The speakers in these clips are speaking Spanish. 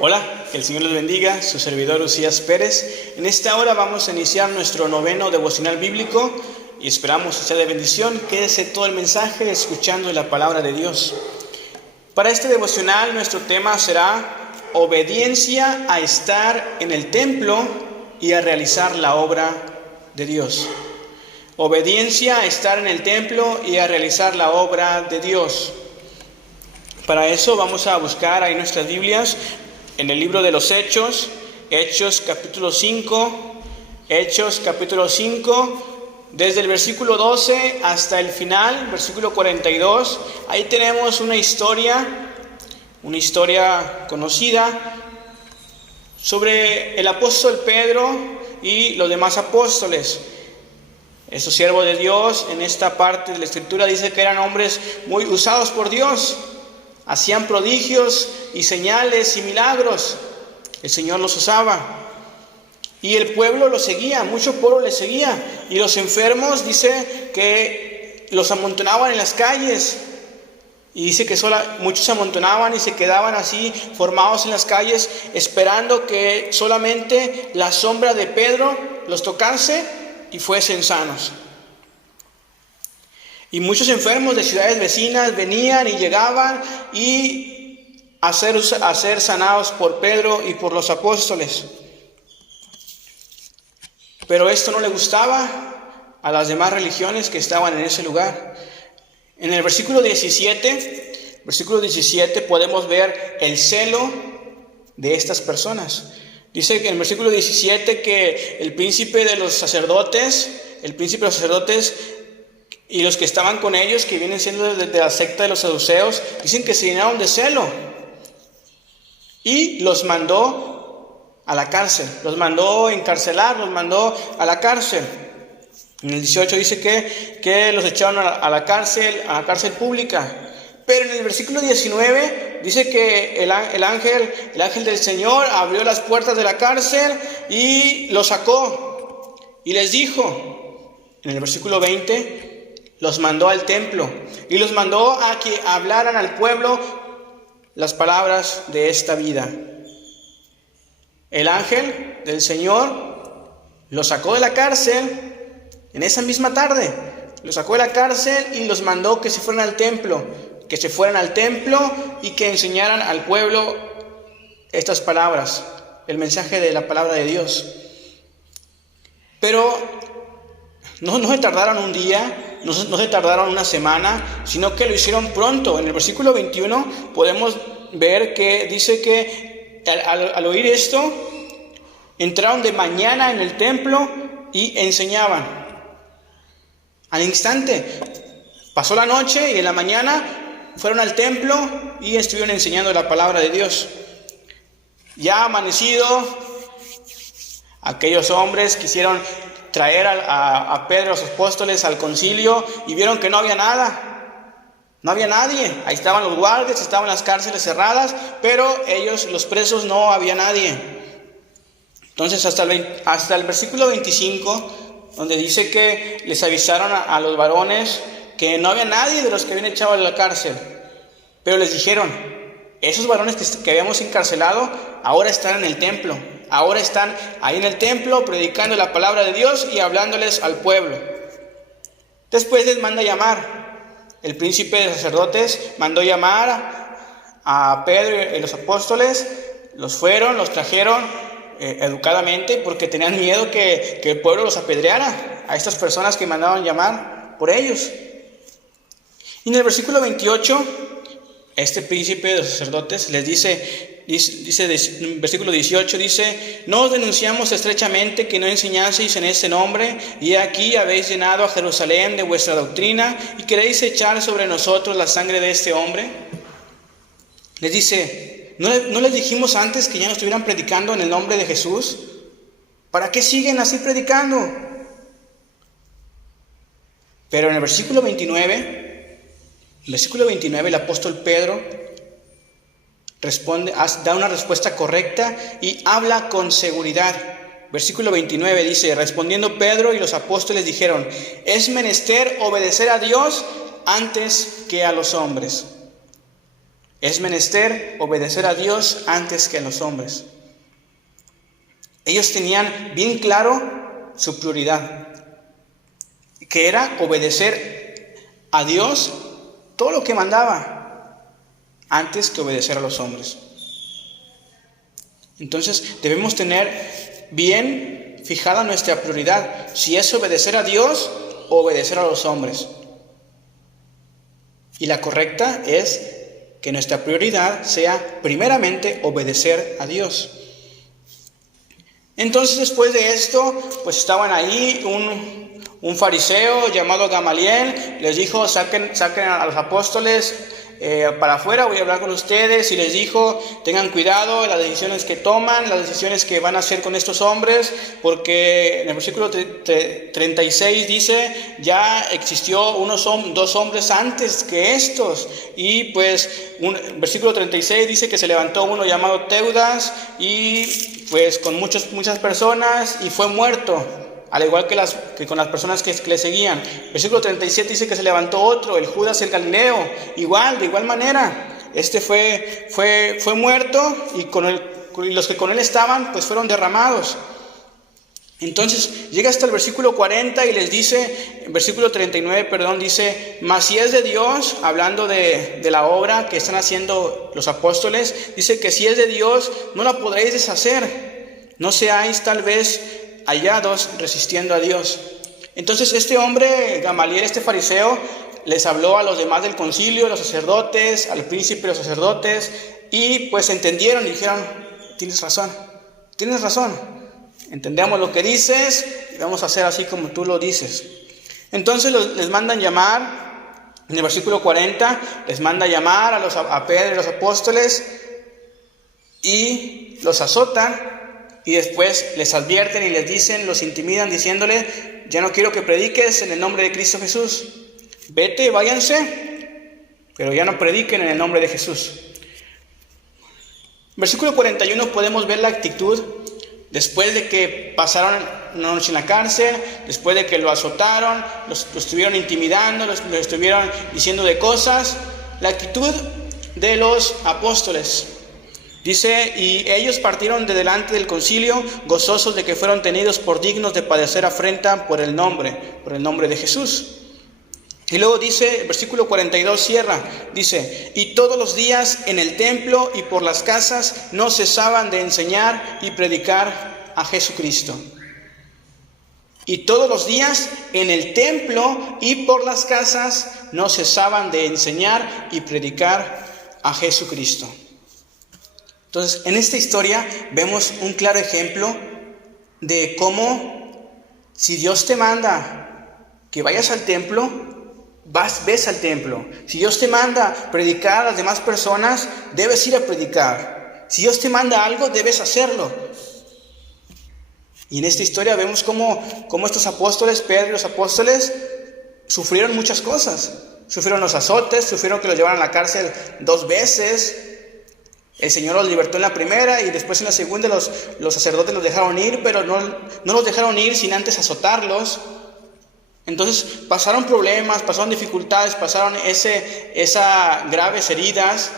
Hola, que el Señor les bendiga, su servidor Usías Pérez. En esta hora vamos a iniciar nuestro noveno devocional bíblico y esperamos que sea de bendición. Quédese todo el mensaje escuchando la palabra de Dios. Para este devocional nuestro tema será obediencia a estar en el templo y a realizar la obra de Dios. Obediencia a estar en el templo y a realizar la obra de Dios. Para eso vamos a buscar ahí nuestras Biblias en el libro de los Hechos, Hechos capítulo 5, desde el versículo 12 hasta el final, versículo 42. Ahí tenemos una historia conocida sobre el apóstol Pedro y los demás apóstoles. Estos siervos de Dios, en esta parte de la Escritura dice que eran hombres muy usados por Dios. Hacían prodigios y señales y milagros. El Señor los usaba. Y el pueblo los seguía, mucho pueblo les seguía. Y los enfermos, dice que los amontonaban en las calles. Y dice que muchos se amontonaban y se quedaban así formados en las calles, esperando que solamente la sombra de Pedro los tocase y fuesen sanos. Y muchos enfermos de ciudades vecinas venían y llegaban a ser sanados por Pedro y por los apóstoles. Pero esto no le gustaba a las demás religiones que estaban en ese lugar. En el versículo 17 podemos ver el celo de estas personas. Dice que en el versículo 17 que el príncipe de los sacerdotes y los que estaban con ellos, que vienen siendo de la secta de los saduceos, dicen que se llenaron de celo y los mandó a la cárcel, los mandó encarcelar, los mandó a la cárcel. En el 18 dice que los echaron a la cárcel pública. Pero en el versículo 19 dice que el ángel del Señor abrió las puertas de la cárcel y los sacó y les dijo, en el versículo 20, los mandó al templo y los mandó a que hablaran al pueblo las palabras de esta vida. El ángel del Señor los sacó de la cárcel en esa misma tarde. Los sacó de la cárcel y los mandó que se fueran al templo. Y que enseñaran al pueblo estas palabras, el mensaje de la palabra de Dios. Pero no se tardaron un día, no se tardaron una semana, sino que lo hicieron pronto. En el versículo 21 podemos ver que dice que al oír esto, entraron de mañana en el templo y enseñaban. Al instante, pasó la noche y en la mañana fueron al templo y estuvieron enseñando la palabra de Dios. Ya amanecido, aquellos hombres quisieron traer a Pedro, a los apóstoles, al concilio y vieron que no había nada. No había nadie. Ahí estaban los guardias, estaban las cárceles cerradas, pero ellos, los presos, no había nadie. Entonces hasta el versículo 25, donde dice que les avisaron a los varones que no había nadie de los que habían echado a la cárcel, pero les dijeron, esos varones que habíamos encarcelado ahora están en el templo, ahora están ahí en el templo predicando la palabra de Dios y hablándoles al pueblo. Después les manda llamar, el príncipe de los sacerdotes mandó llamar a Pedro y los apóstoles, los trajeron educadamente porque tenían miedo que el pueblo los apedreara a estas personas que mandaban llamar por ellos. Y en el versículo 28, este príncipe de los sacerdotes les dice en el versículo 18, dice, no os denunciamos estrechamente que no enseñaseis en este nombre, y aquí habéis llenado a Jerusalén de vuestra doctrina, y queréis echar sobre nosotros la sangre de este hombre. Les dice, ¿no les dijimos antes que ya no estuvieran predicando en el nombre de Jesús? ¿Para qué siguen así predicando? Pero en el versículo 29, el apóstol Pedro da una respuesta correcta y habla con seguridad. Versículo 29 dice, respondiendo Pedro y los apóstoles dijeron, es menester obedecer a Dios antes que a los hombres. Es menester obedecer a Dios antes que a los hombres. Ellos tenían bien claro su prioridad, que era obedecer a Dios todo lo que mandaba, antes que obedecer a los hombres. Entonces debemos tener bien fijada nuestra prioridad, si es obedecer a Dios o obedecer a los hombres. Y la correcta es que nuestra prioridad sea primeramente obedecer a Dios. Entonces después de esto, pues estaban ahí un fariseo llamado Gamaliel, les dijo, saquen a los apóstoles para afuera, voy a hablar con ustedes, y les dijo, tengan cuidado de las decisiones que toman, las decisiones que van a hacer con estos hombres, porque en el versículo 36 dice, ya existió dos hombres antes que estos, y pues versículo 36 dice que se levantó uno llamado Teudas, y pues con muchas personas, y fue muerto, al igual que con las personas que le seguían. Versículo 37 dice que se levantó otro, el Judas el Galileo, de igual manera. Este fue muerto, y los que con él estaban, pues fueron derramados. Entonces llega hasta el versículo 40 y les dice, versículo 39, dice, mas si es de Dios, hablando de la obra que están haciendo los apóstoles, dice que si es de Dios, no la podréis deshacer, no seáis tal vez hallados resistiendo a Dios. Entonces este hombre, Gamaliel, este fariseo, les habló a los demás del concilio, a los sacerdotes, al príncipe de los sacerdotes, y pues entendieron y dijeron, tienes razón, entendemos lo que dices y vamos a hacer así como tú lo dices. Entonces les mandan llamar, en el versículo 40, les manda llamar a Pedro y los apóstoles, y los azotan, y después les advierten y les dicen, los intimidan diciéndole, ya no quiero que prediques en el nombre de Cristo Jesús. Vete, váyanse, pero ya no prediquen en el nombre de Jesús. Versículo 41 podemos ver la actitud después de que pasaron una noche en la cárcel, después de que lo azotaron, los estuvieron intimidando, los estuvieron diciendo de cosas. La actitud de los apóstoles. Dice, y ellos partieron de delante del concilio, gozosos de que fueron tenidos por dignos de padecer afrenta por el nombre de Jesús. Y luego dice, el versículo 42 cierra, dice, y todos los días en el templo y por las casas no cesaban de enseñar y predicar a Jesucristo. Y todos los días en el templo y por las casas no cesaban de enseñar y predicar a Jesucristo. Entonces, en esta historia vemos un claro ejemplo de cómo, si Dios te manda que vayas al templo, ves al templo. Si Dios te manda predicar a las demás personas, debes ir a predicar. Si Dios te manda algo, debes hacerlo. Y en esta historia vemos cómo estos apóstoles, Pedro y los apóstoles, sufrieron muchas cosas. Sufrieron los azotes, sufrieron que los llevaran a la cárcel 2 veces. El Señor los libertó en la primera y después en la segunda los sacerdotes los dejaron ir, pero no los dejaron ir sin antes azotarlos. Entonces pasaron problemas, pasaron dificultades, pasaron esas graves heridas.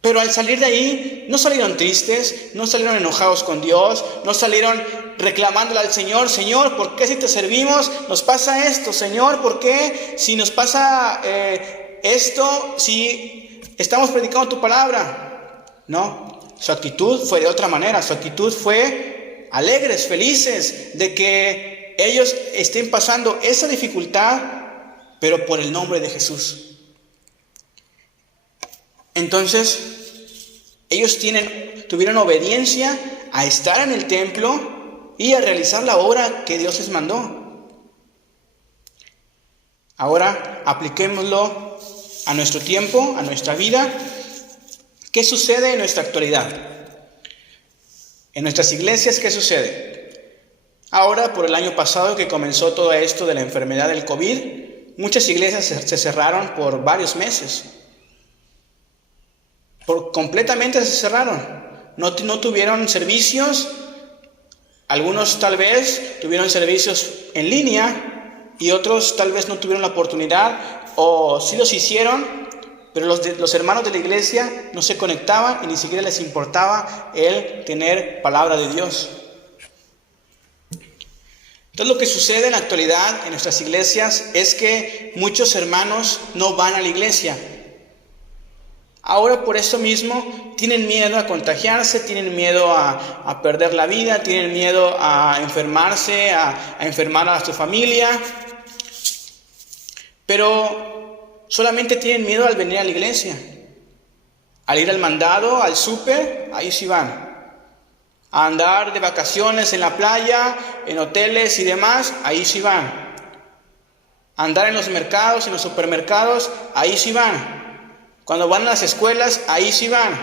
Pero al salir de ahí no salieron tristes, no salieron enojados con Dios, no salieron reclamándole al Señor, Señor, ¿por qué si te servimos nos pasa esto? Señor, ¿por qué si nos pasa esto, si estamos predicando tu palabra? No, su actitud fue de otra manera, su actitud fue alegres, felices de que ellos estén pasando esa dificultad, pero por el nombre de Jesús. Entonces, ellos tuvieron obediencia a estar en el templo y a realizar la obra que Dios les mandó. Ahora, apliquémoslo a nuestro tiempo, a nuestra vida. ¿Qué sucede en nuestra actualidad? En nuestras iglesias, ¿qué sucede? Ahora, por el año pasado que comenzó todo esto de la enfermedad del COVID, muchas iglesias se cerraron por varios meses. Completamente se cerraron. No tuvieron servicios. Algunos tal vez tuvieron servicios en línea y otros tal vez no tuvieron la oportunidad, o sí los hicieron, Pero los hermanos de la iglesia no se conectaban y ni siquiera les importaba el tener palabra de Dios. Entonces lo que sucede en la actualidad en nuestras iglesias es que muchos hermanos no van a la iglesia. Ahora por eso mismo tienen miedo a contagiarse, tienen miedo a perder la vida, tienen miedo a enfermarse, a enfermar a su familia. Pero solamente tienen miedo al venir a la iglesia. Al ir al mandado, al súper, ahí sí van. A andar de vacaciones en la playa, en hoteles y demás, ahí sí van. A andar en los mercados, en los supermercados, ahí sí van. Cuando van a las escuelas, ahí sí van.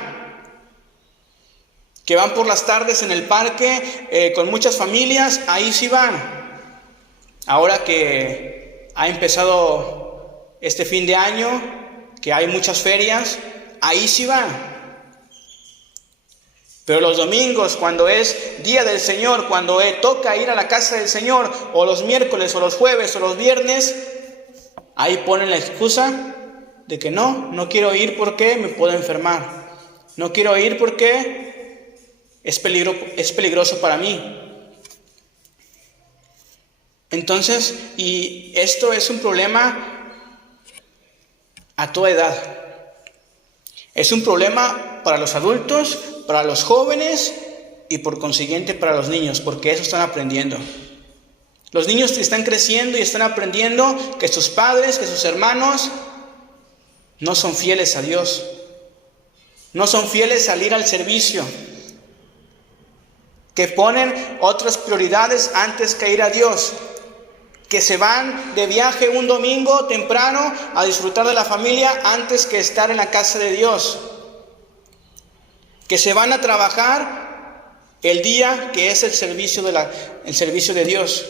Que van por las tardes en el parque con muchas familias, ahí sí van. Ahora que ha empezado este fin de año, que hay muchas ferias, ahí sí van. Pero los domingos, cuando es día del Señor, cuando toca ir a la casa del Señor, o los miércoles, o los jueves, o los viernes, ahí ponen la excusa de que no quiero ir porque me puedo enfermar. No quiero ir porque es peligroso para mí. Entonces, y esto es un problema a toda edad. Es un problema para los adultos, para los jóvenes y por consiguiente para los niños, porque eso están aprendiendo. Los niños están creciendo y están aprendiendo que sus padres, que sus hermanos no son fieles a Dios. No son fieles al ir al servicio. Que ponen otras prioridades antes que ir a Dios. Que se van de viaje un domingo temprano a disfrutar de la familia antes que estar en la casa de Dios. Que se van a trabajar el día que es el servicio de Dios.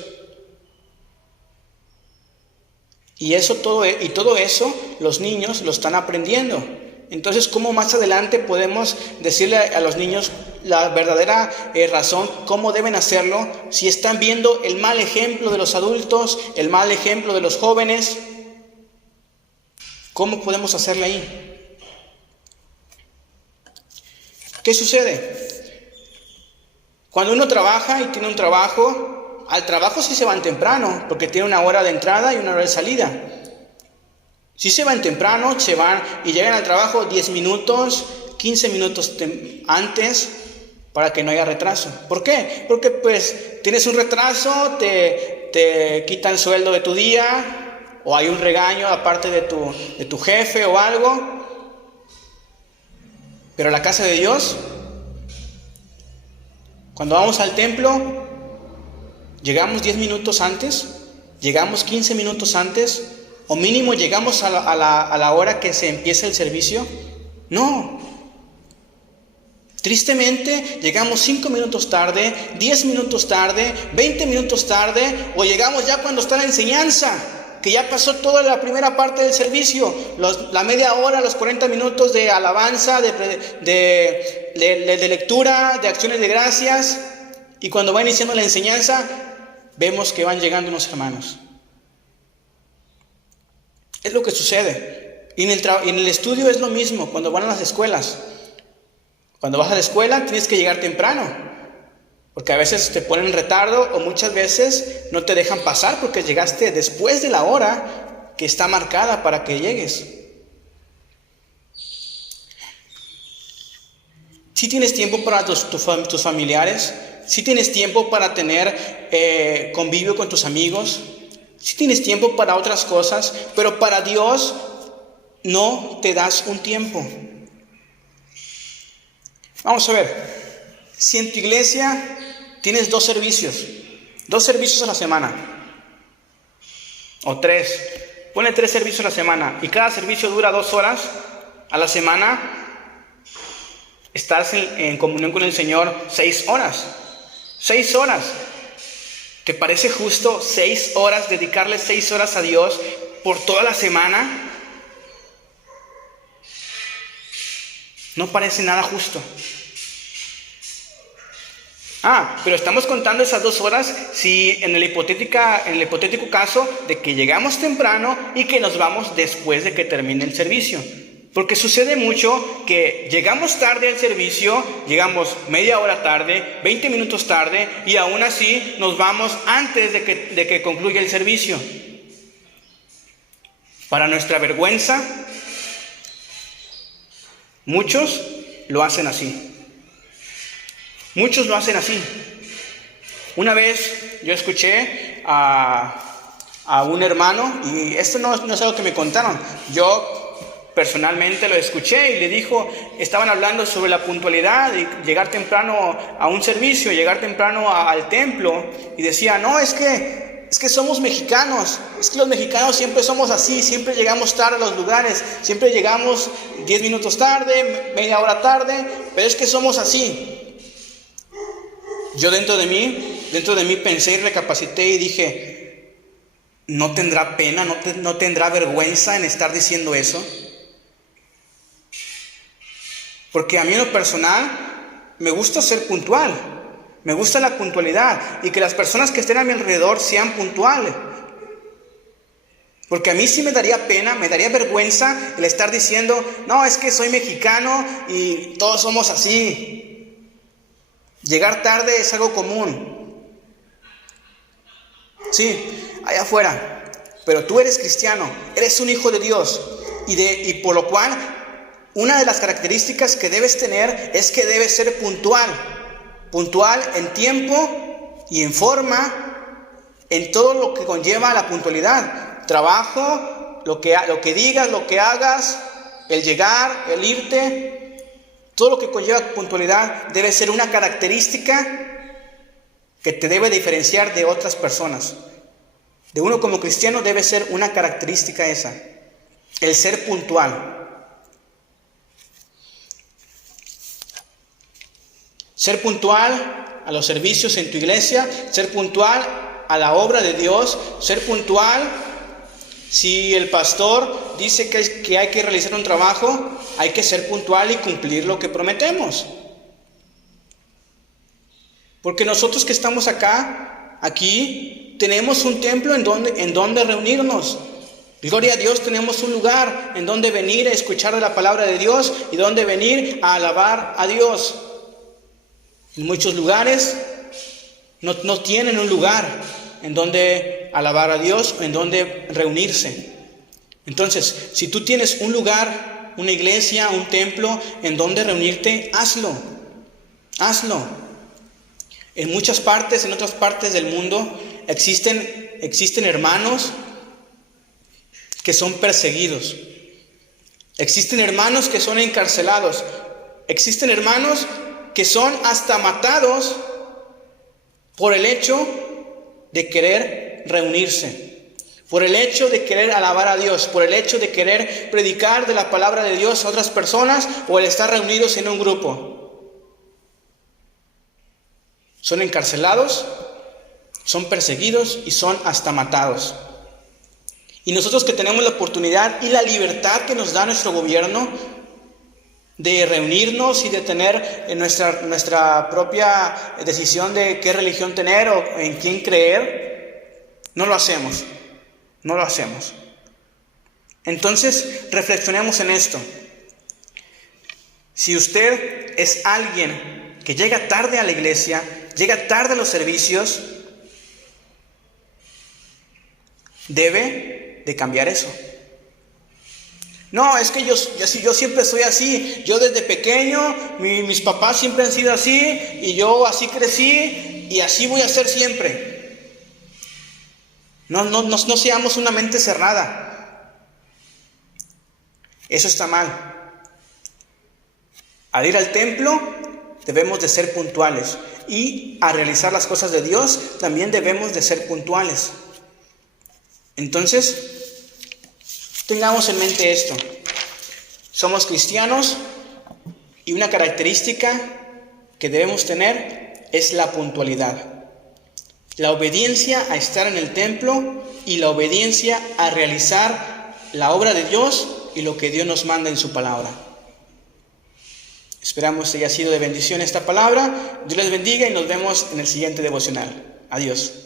Y todo eso los niños lo están aprendiendo. Entonces, ¿cómo más adelante podemos decirle a los niños la verdadera razón, cómo deben hacerlo, si están viendo el mal ejemplo de los adultos, el mal ejemplo de los jóvenes? ¿Cómo podemos hacerle ahí? ¿Qué sucede? Cuando uno trabaja y tiene un trabajo, al trabajo sí se van temprano, porque tiene una hora de entrada y una hora de salida. Si se van temprano, se van y llegan al trabajo 10 minutos, 15 minutos antes para que no haya retraso. ¿Por qué? Porque pues tienes un retraso, te quitan sueldo de tu día, o hay un regaño aparte de tu jefe o algo. Pero la casa de Dios, cuando vamos al templo, llegamos 10 minutos antes, llegamos 15 minutos antes, o mínimo llegamos a la hora que se empieza el servicio. No. Tristemente, llegamos 5 minutos tarde, 10 minutos tarde, 20 minutos tarde, o llegamos ya cuando está la enseñanza, que ya pasó toda la primera parte del servicio, la media hora, los 40 minutos de alabanza, de lectura, de acciones de gracias, y cuando va iniciando la enseñanza, vemos que van llegando unos hermanos. Es lo que sucede. Y en el estudio es lo mismo, cuando van a las escuelas. Cuando vas a la escuela tienes que llegar temprano, porque a veces te ponen retardo o muchas veces no te dejan pasar porque llegaste después de la hora que está marcada para que llegues. Si tienes tiempo para tus familiares, si tienes tiempo para tener convivio con tus amigos, si tienes tiempo para otras cosas, pero para Dios no te das un tiempo. Vamos a ver. Si en tu iglesia tienes 2 servicios a la semana, o 3, ponle 3 servicios a la semana, y cada servicio dura 2 horas a la semana, estás en comunión con el Señor 6 horas. 6 horas. ¿Te parece justo 6 horas, dedicarle 6 horas a Dios por toda la semana? No parece nada justo. Pero estamos contando esas 2 horas si en el hipotético caso de que llegamos temprano y que nos vamos después de que termine el servicio. Porque sucede mucho que llegamos tarde al servicio, llegamos media hora tarde, 20 minutos tarde, y aún así nos vamos antes de que concluya el servicio. Para nuestra vergüenza, muchos lo hacen así. Muchos lo hacen así. Una vez yo escuché a un hermano, y esto no es algo que me contaron, yo personalmente lo escuché y le dijo, estaban hablando sobre la puntualidad y llegar temprano a un servicio, llegar temprano al templo, y decía, no, es que somos mexicanos, es que los mexicanos siempre somos así, siempre llegamos tarde a los lugares, siempre llegamos 10 minutos tarde, media hora tarde, pero es que somos así. Yo dentro de mí pensé y recapacité y dije, ¿no tendrá pena, no tendrá vergüenza en estar diciendo eso? Porque a mí en lo personal me gusta ser puntual, me gusta la puntualidad y que las personas que estén a mi alrededor sean puntuales. Porque a mí sí me daría pena, me daría vergüenza el estar diciendo, no, es que soy mexicano y todos somos así. Llegar tarde es algo común. Sí, allá afuera, pero tú eres cristiano, eres un hijo de Dios y por lo cual una de las características que debes tener es que debes ser puntual en tiempo y en forma, en todo lo que conlleva la puntualidad. Trabajo, lo que digas, lo que hagas, el llegar, el irte, todo lo que conlleva puntualidad debe ser una característica que te debe diferenciar de otras personas. De uno como cristiano debe ser una característica esa, el ser puntual. Ser puntual a los servicios en tu iglesia, ser puntual a la obra de Dios, ser puntual si el pastor dice que hay que realizar un trabajo, hay que ser puntual y cumplir lo que prometemos. Porque nosotros que estamos aquí tenemos un templo en donde reunirnos. Gloria a Dios, tenemos un lugar en donde venir a escuchar la palabra de Dios y donde venir a alabar a Dios. En muchos lugares no tienen un lugar en donde alabar a Dios, en donde reunirse. Entonces, si tú tienes un lugar, una iglesia, un templo en donde reunirte, hazlo. En otras partes del mundo existen hermanos que son perseguidos. Existen hermanos que son encarcelados. Existen hermanos que son hasta matados por el hecho de querer reunirse, por el hecho de querer alabar a Dios, por el hecho de querer predicar de la palabra de Dios a otras personas o el estar reunidos en un grupo. Son encarcelados, son perseguidos y son hasta matados. Y nosotros que tenemos la oportunidad y la libertad que nos da nuestro gobierno de reunirnos y de tener nuestra propia decisión de qué religión tener o en quién creer, no lo hacemos. Entonces, reflexionemos en esto. Si usted es alguien que llega tarde a la iglesia, llega tarde a los servicios, debe de cambiar eso. No, es que yo siempre soy así. Yo desde pequeño, mis papás siempre han sido así y yo así crecí y así voy a ser siempre. No seamos una mente cerrada. Eso está mal. Al ir al templo debemos de ser puntuales y a realizar las cosas de Dios también debemos de ser puntuales. Entonces, tengamos en mente esto. Somos cristianos y una característica que debemos tener es la puntualidad. La obediencia a estar en el templo y la obediencia a realizar la obra de Dios y lo que Dios nos manda en su palabra. Esperamos que haya sido de bendición esta palabra. Dios les bendiga y nos vemos en el siguiente devocional. Adiós.